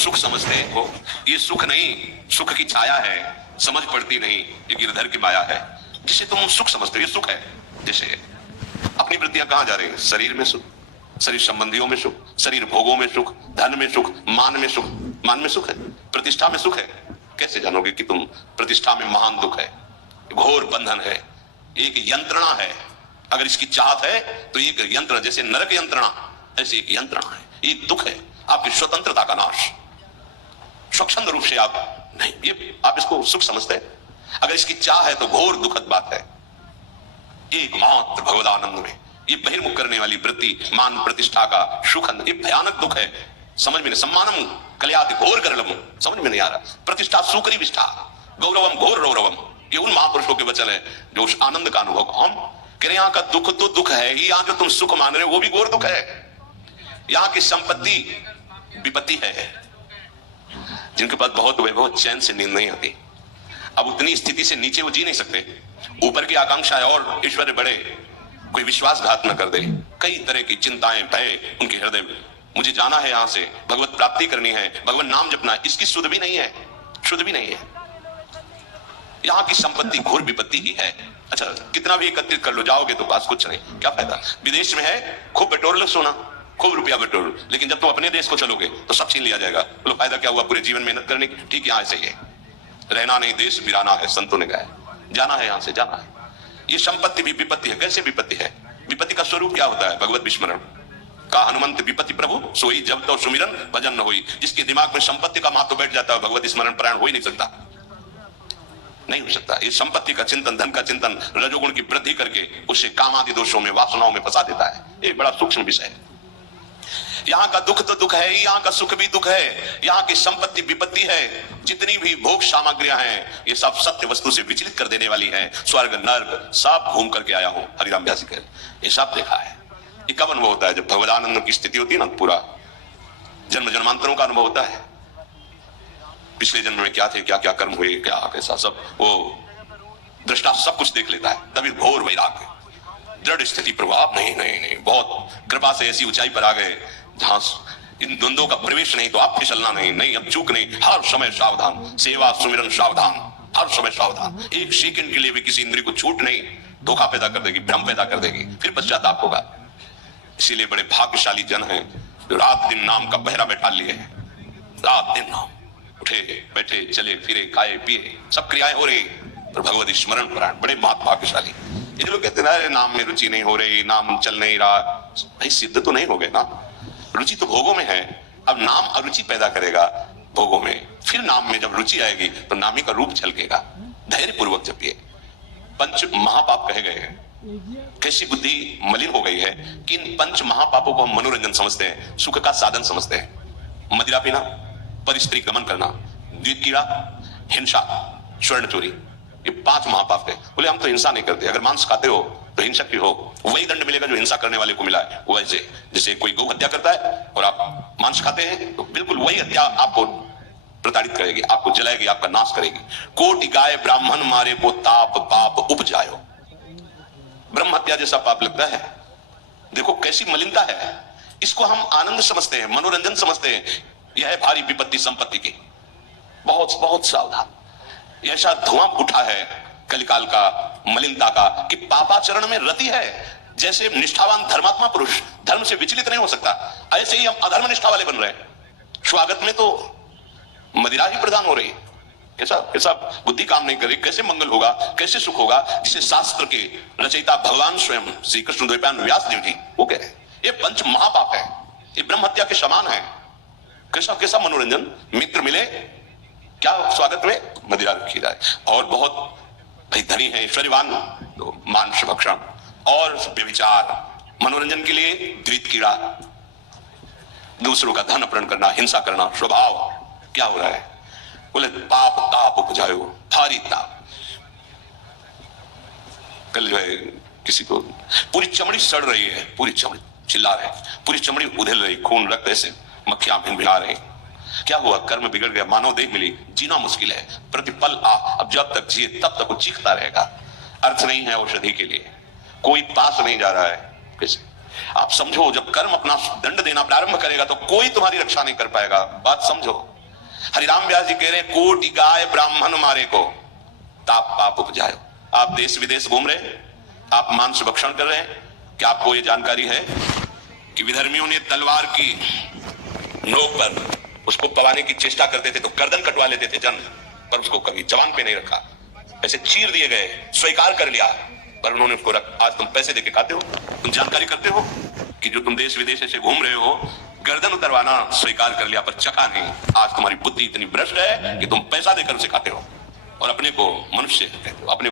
सुख समझते हो, ये सुख नहीं, सुख की छाया है, समझ पड़ती नहीं, ये गिरधर की माया है। जिसे तुम सुख समझते हो ये सुख है। जैसे अपनी वृत्तियां कहां जा रही हैं? शरीर में सुख, शरीर संबंधियों में सुख, शरीर भोगों में सुख, धन में सुख, मान में सुख। मान में सुख है, प्रतिष्ठा में सुख है। कैसे जानोगे कि तुम प्रतिष्ठा में महान दुख है, घोर बंधन है, एक यंत्रणा है। अगर इसकी चाहत है तो एक यंत्र, जैसे नरक यंत्रणा, ऐसे एक यंत्रणा है, एक दुख है, आपकी स्वतंत्रता का नाश। स्वच्छंद रूप से आप नहीं, ये आप इसको सुख समझते हैं। अगर इसकी चाह है तो घोर दुखद बात है। एकमात्र भगवदानंद में ये बहिर्मुख करने वाली वृत्ति, मान प्रतिष्ठा का सुखंद, ये भयानक दुख है। समझ में नहीं, सम्मानम कल्याति घोर गरलम, समझ में नहीं आ रहा। प्रतिष्ठा सुकरी विष्ठा, गौरवम घोर रौरवम, ये उन महापुरुषों के वचन है जो उस आनंद का अनुभव। हम कह रहे यहाँ का दुख तो दुख है ही, यहाँ जो तुम सुख मान रहे हो वो भी घोर दुख है। यहाँ की संपत्ति विपत्ति है। जिनके पास बहुत वैभव, चैन से नींद नहीं आती। अब उतनी स्थिति से नीचे वो जी नहीं सकते। ऊपर की आकांक्षा है और ईश्वर बड़े, कोई विश्वासघात न कर दे। कई तरह की चिंताएं, भय उनके हृदय में। मुझे जाना है यहाँ से, भगवत प्राप्ति करनी है, भगवत नाम जपना है, इसकी सुध भी नहीं है, शुद्ध भी नहीं है। यहाँ की संपत्ति घोर विपत्ति ही है। अच्छा, कितना भी एकत्रित कर लो, जाओगे तो पास कुछ नहीं, क्या फायदा। विदेश में है, खूब बटोर लो सोना, खूब रुपया बटोर, लेकिन जब तुम अपने देश को चलोगे तो सब छीन लिया जाएगा। बोलो फायदा क्या हुआ पूरे जीवन मेहनत करने की। ठीक है, ऐसे ही है, रहना नहीं देश वीराना है, संतों ने कहा, जाना है यहाँ से, जाना है। ये संपत्ति भी विपत्ति है। कैसे विपत्ति है? विपत्ति का स्वरूप क्या होता है? भगवत विस्मरण का हनुमंत विपत्ति प्रभु सोई, जब तो सुमिरन भजन न होई। जिसके दिमाग में संपत्ति का मातो बैठ जाता है, भगवत स्मरण प्राण हो ही नहीं सकता, नहीं हो सकता। ये संपत्ति का चिंतन, धन का चिंतन रजोगुण की वृद्धि करके उससे काम आदि दोषों में, वासनाओं में फंसा देता है। ये बड़ा सूक्ष्म विषय है। यहाँ का दुख तो दुख है ही, यहाँ का सुख भी दुख है। यहाँ की संपत्ति विपत्ति है। जितनी भी भोग सामग्रियां हैं ये सब सत्य वस्तु से विचलित कर देने वाली हैं। स्वर्ग नर्क सब घूम करके आया हूं, हरिराम व्यासी कह, ये सब देखा है। ये कब अनुभव होता है? जब भगवदानंद की स्थिति होती है ना, पूरा जन्म जन्मांतरों का अनुभव होता है। पिछले जन्म में क्या थे, क्या क्या कर्म हुए, क्या कैसा, सब वो दृष्टा सब कुछ देख लेता है। तभी घोर वैराग्य, दृढ़ स्थिति, प्रभाव नहीं नहीं नहीं, बहुत कृपा से ऐसी ऊंचाई पर आ गए जहां इन द्वंद्वों का प्रवेश नहीं, तो आप फिसलना नहीं, नहीं अब चूक नहीं, हर समय सावधान, सेवा सुमिरन सावधान, हर समय सावधान। एक सेकंड के लिए भी किसी इंद्रिय को छूट नहीं, धोखा पैदा कर देगी, भ्रम पैदा कर देगी, फिर पश्चाताप होगा। इसीलिए बड़े भाग्यशाली जन हैं जो रात दिन नाम का पहरा बैठा लिए हैं। रात दिन नाम, उठे बैठे चले फिरे, खाए पिए, सब क्रियाएं हो रही, पर भगवत स्मरण प्राण, बड़े भाग्यशाली। ये लोग कहते हैं नाम में रुचि नहीं हो रही, नाम चल नहीं रहा, भाई सिद्ध तो नहीं हो गए ना। रुचि तो भोगों में है। अब नाम अरुचि पैदा करेगा भोगों में, फिर नाम में जब रुचि आएगी तो नामी का रूप झलकेगा। धैर्य पूर्वक जपिए। पंच महापाप कहे गए हैं। कैसी बुद्धि मलिन हो गई है कि इन पंच महापापों को हम मनोरंजन समझते हैं, सुख का साधन समझते हैं। मदिरा पीना, परिस्त्री गमन करना, द्वित कीड़ा, हिंसा, स्वर्ण चोरी, ये 5 महापाप है। बोले हम तो हिंसा नहीं करते। अगर मांस खाते हो तो हिंसक भी हो, वही दंड मिलेगा जो हिंसा करने वाले को मिला है। वैसे जैसे कोई गौ हत्या करता है और आप मांस खाते हैं तो बिल्कुल वही हत्या आपको प्रताड़ित करेगी, आपको जलाएगी, आपका नाश करेगी। कोटि गाय ब्राह्मण मारे को ताप पाप उपजायो, ब्रह्म हत्या जैसा पाप लगता है। देखो कैसी मलिनता है। इसको हम आनंद समझते हैं, मनोरंजन समझते हैं। यह है भारी विपत्ति संपत्ति की। बहुत बहुत सावधान। ऐसा धुआं उठा है कलिकाल का, मलिनता का, कि पापाचरण में रति है। जैसे निष्ठावान धर्मात्मा पुरुष धर्म से विचलित नहीं हो सकता, ऐसे ही हम अधर्म निष्ठा वाले बन रहे हैं। स्वागत में तो मदिरा ही प्रदान हो रही। कैसा कैसा बुद्धि काम नहीं कर रही। कैसे मंगल होगा, कैसे सुख होगा, जिसे शास्त्र के रचयिता भगवान स्वयं श्री कृष्ण द्वैपायन व्यास देव जी वो कह रहे हैं। ये पंच महापाप है, ये ब्रह्म हत्या के समान है। कैसा कैसा मनोरंजन। मित्र मिले, क्या स्वागत में मदिरा रखी जाए। और बहुत भाई धनी है, ऐश्वर्यवान, तो मांस भक्षण और व्यभिचार, मनोरंजन के लिए द्वित कीड़ा, दूसरों का धन अपहरण करना, हिंसा करना स्वभाव। क्या हो रहा है? बोले पाप ताप उपजायो, भारी ताप। कल जो है किसी को पूरी चमड़ी सड़ रही है, पूरी चमड़ी चिल्ला रहे, पूरी चमड़ी उधेल रही, खून रक्त ऐसे मक्खियां भिनभिना रही। क्या हुआ? कर्म बिगड़ गया, मानव देह मिली, जीना मुश्किल है। प्रतिपल अब जब तक जिए तब तक वो चीखता रहेगा। अर्थ नहीं है औषधि के लिए, कोई पास नहीं जा रहा है। कैसे आप समझो, जब कर्म अपना दंड देना प्रारंभ करेगा तो कोई तुम्हारी रक्षा नहीं कर पाएगा। बात समझो। हरिराम व्यास जी कह रहे हैं, कोटि गाय ब्राह्मण मारे को ताप पाप उपजायो। आप देश विदेश घूम रहे हैं, आप मांस भक्षण कर रहे हैं, क्या आपको यह जानकारी है कि विधर्मियों ने तलवार की नोक पर उसको पवाने की चेष्टा करते थे तो गर्दन कटवा लेते थे जन, पर उसको कभी जवान पे नहीं रखा, ऐसे चीर दिए गए, स्वीकार कर लिया, पर उन्होंने उसको आज तुम पैसे देके खाते हो, तुम जानकारी करते हो कि जो तुम देश विदेश से घूम रहे हो, गर्दन उतरवाना स्वीकार कर लिया पर चखा नहीं। आज तुम्हारी बुद्धि इतनी भ्रष्ट है कि तुम पैसा देकर उसे खाते हो और अपने को मनुष्य कहते हो, अपने